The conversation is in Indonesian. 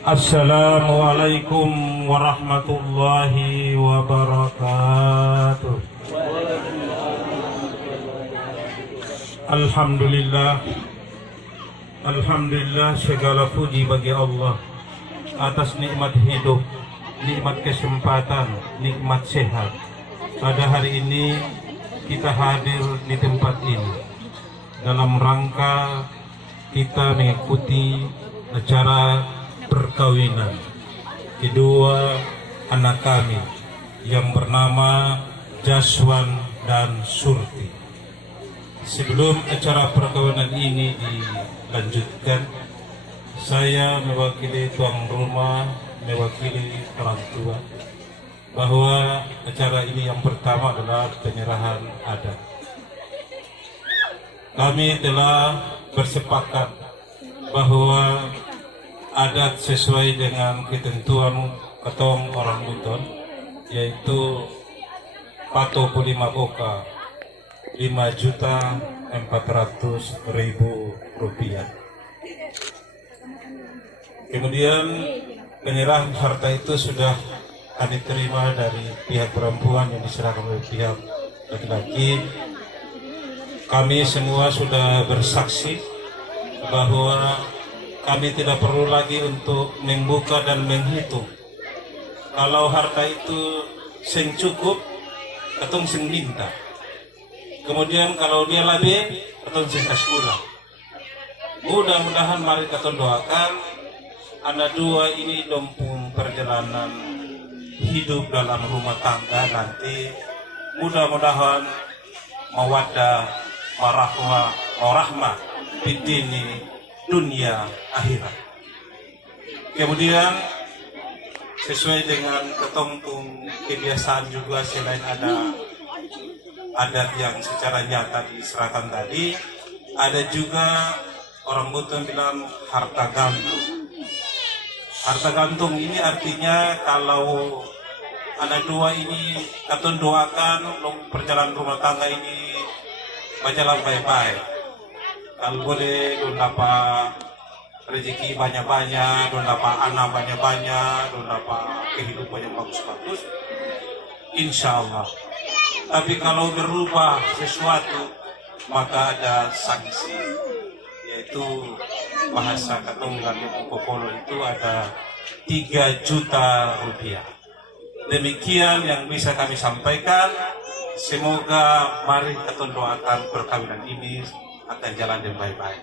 Assalamualaikum warahmatullahi wabarakatuh. Alhamdulillah, Alhamdulillah, segala puji bagi Allah atas nikmat hidup, nikmat kesempatan, nikmat sehat. Pada hari ini kita hadir di tempat ini dalam rangka kita mengikuti acara perkawinan kedua anak kami yang bernama Jaswan dan Surti. Sebelum acara perkawinan ini dilanjutkan, saya mewakili tuan rumah, mewakili orang tua, bahwa acara ini yang pertama adalah penyerahan adat. Kami telah bersepakat bahwa adat sesuai dengan ketentuan ketong orang Buton, yaitu pato 5 boka 5.400.000 rupiah. Kemudian penyerahan harta itu sudah kami terima dari pihak perempuan yang diserahkan oleh pihak laki-laki. Kami semua sudah bersaksi bahwa kami tidak perlu lagi untuk membuka dan menghitung. Kalau harta itu sing cukup, atau sing minta. Kemudian kalau dia lebih, atau sing kasih. Mudah-mudahan mari kita doakan anak dua ini dompung perjalanan hidup dalam rumah tangga nanti. Mudah-mudahan mawaddah, warahmah, fidini, dunia akhirat. Kemudian sesuai dengan ketentuan kebiasaan juga, selain ada adat yang secara nyata diserahkan tadi, ada juga orang Buton bilang harta gantung. Harta gantung ini artinya kalau anak dua ini katun doakan perjalanan rumah tangga ini berjalan baik-baik. Kalau boleh don dapat rezeki banyak-banyak, don dapat anak banyak-banyak, don dapat kehidupan yang bagus-bagus, insya Allah. Tapi kalau berubah sesuatu, maka ada sanksi, yaitu bahasa Katonggan Popolo itu ada 3 juta rupiah. Demikian yang bisa kami sampaikan. Semoga mari kita doakan perkawinan ini akan jalan dengan baik-baik.